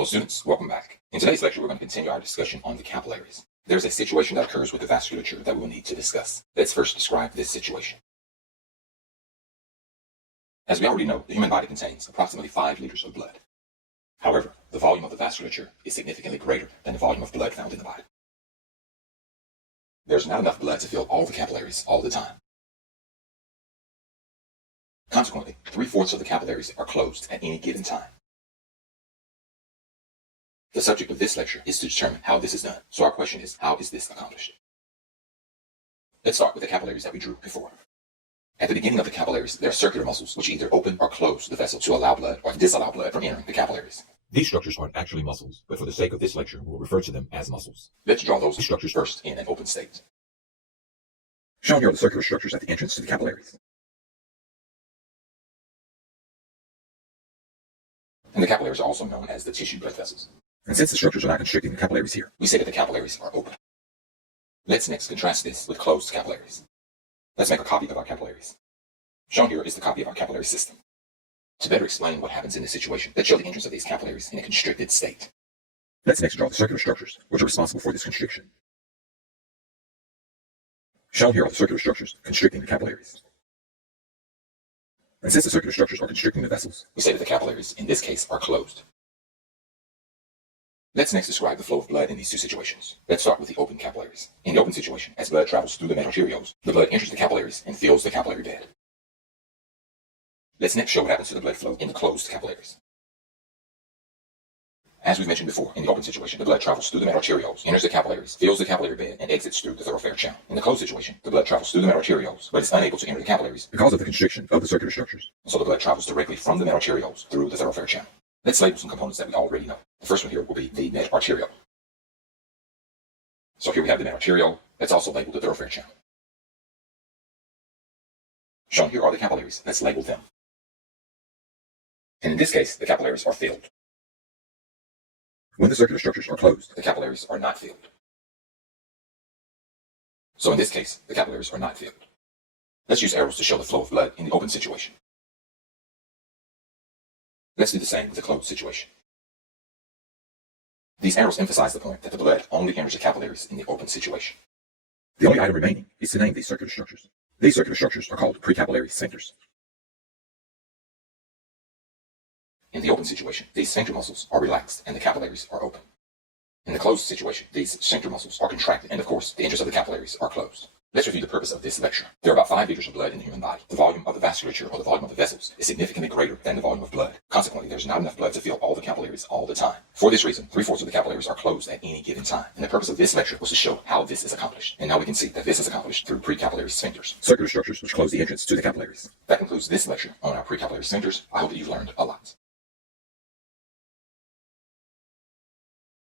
Fellow students, welcome back. In today's lecture, we're going to continue our discussion on the capillaries. There's a situation that occurs with the vasculature that we will need to discuss. Let's first describe this situation. As we already know, the human body contains approximately 5 liters of blood. However, the volume of the vasculature is significantly greater than the volume of blood found in the body. There's not enough blood to fill all the capillaries all the time. Consequently, 3/4 of the capillaries are closed at any given time. The subject of this lecture is to determine how this is done. So our question is, how is this accomplished? Let's start with the capillaries that we drew before. At the beginning of the capillaries, there are circular muscles which either open or close the vessel to allow blood or disallow blood from entering the capillaries. These structures aren't actually muscles, but for the sake of this lecture, we'll refer to them as muscles. Let's draw those structures first in an open state. Shown here are the circular structures at the entrance to the capillaries. And the capillaries are also known as the tissue blood vessels. And since the structures are not constricting the capillaries here, we say that the capillaries are open. Let's next contrast this with closed capillaries. Let's make a copy of our capillaries. Shown here is the copy of our capillary system. To better explain what happens in this situation, let's show the entrance of these capillaries in a constricted state. Let's next draw the circular structures which are responsible for this constriction. Shown here are the circular structures constricting the capillaries. And since the circular structures are constricting the vessels, we say that the capillaries, in this case, are closed. Let's next describe the flow of blood in these two situations. Let's start with the open capillaries. In the open situation, as blood travels through the metarterioles, the blood enters the capillaries and fills the capillary bed. Let's next show what happens to the blood flow in the closed capillaries. As we've mentioned before, in the open situation, the blood travels through the metarterioles, enters the capillaries, fills the capillary bed, and exits through the thoroughfare channel. In the closed situation, the blood travels through the metarterioles, but is unable to enter the capillaries because of the constriction of the circular structures. So the blood travels directly from the metarterioles through the thoroughfare channel. Let's label some components that we already know. The first one here will be the metarteriole. So here we have the metarteriole. Let's also label the thoroughfare channel. Shown here are the capillaries. Let's label them. And in this case, the capillaries are filled. When the circular structures are closed, the capillaries are not filled. So in this case, the capillaries are not filled. Let's use arrows to show the flow of blood in the open situation. Let's do the same with the closed situation. These arrows emphasize the point that the blood only enters the capillaries in the open situation. The only item remaining is to name these circular structures. These circular structures are called precapillary sphincters. In the open situation, these sphincter muscles are relaxed and the capillaries are open. In the closed situation, these sphincter muscles are contracted and, of course, the entrance of the capillaries are closed. Let's review the purpose of this lecture. There are about 5 liters of blood in the human body. The volume of the vasculature, or the volume of the vessels, is significantly greater than the volume of blood. Consequently, there's not enough blood to fill all the capillaries all the time. For this reason, 3/4 of the capillaries are closed at any given time. And the purpose of this lecture was to show how this is accomplished. And now we can see that this is accomplished through precapillary sphincters, circular structures which close the entrance to the capillaries. That concludes this lecture on our precapillary sphincters. I hope that you've learned a lot.